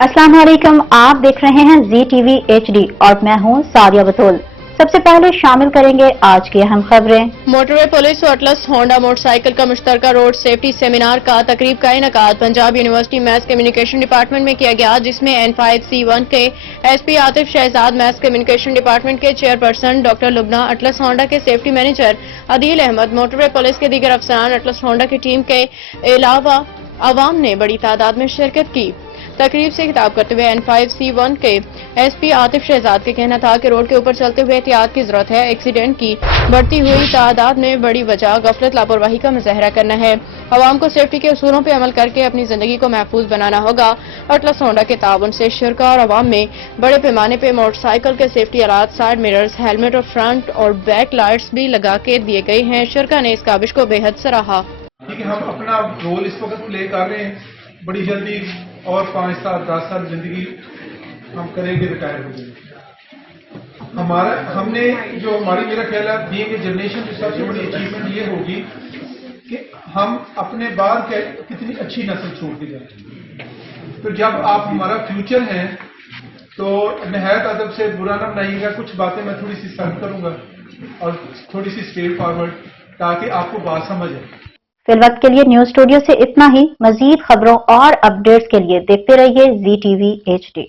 अस्सलाम वालेकुम, आप देख रहे हैं ZTV HD और मैं हूं सादिया बतूल। सबसे पहले शामिल करेंगे आज की अहम खबरें। मोटरवे पुलिस और अटलस होंडा मोटरसाइकिल का मुश्तरका रोड सेफ्टी सेमिनार का तकरीब का इनेकाद Punjab university mass communication department में किया गया, जिसमें N5C1 के SP Atif Shahzad, mass communication department के chairperson doctor Lubna, Atlas Honda के safety manager Adeel Ahmad, motorway police के दीगर अफसरान, अटलस होंडा की टीम के अलावा अवाम ने बड़ी तादाद में शिरकत की। तकरीब से खिताब करते हुए N5C1 के SP आतिफ शहजाद का कहना था कि रोड के ऊपर चलते हुए एहतियात की जरूरत है। एक्सीडेंट की बढ़ती हुई तादाद में बड़ी वजह गफलत लापरवाही का मुजाहरा करना है। अवाम को सेफ्टी के उसूलों पर अमल करके अपनी जिंदगी को महफूज बनाना होगा। अटलस होंडा के ताउन से शुरा और अवाम में बड़े पैमाने पर मोटरसाइकिल के सेफ्टी आलात, साइड मिरर्स, हेलमेट और फ्रंट और बैक लाइट्स भी लगा के दिए गए हैं। शुरा ने इस काबिश को बेहद सराहा। ठीक है, हम अपना रोल इस वक्त प्ले कर रहे हैं। बड़ी जल्दी और 5 साल 10 साल जिंदगी हम करेंगे, रिटायर हो जाएंगे। हमने जो मेरा ख्याल है बीइंग ए जनरेशन की सबसे बड़ी अचीवमेंट ये होगी कि हम अपने बाद कितनी अच्छी नस्ल छोड़ के जाए। तो जब आप हमारा फ्यूचर हैं तो निहायत अदब से बुरा ना बनाइएगा, कुछ बातें मैं थोड़ी सी सख्त करूंगा और थोड़ी सी स्ट्रेट फॉरवर्ड, ताकि आपको बात समझ आए। फिलवक्त के लिए न्यूज स्टूडियो से इतना ही। मजीद खबरों और अपडेट्स के लिए देखते रहिए ZTV HD।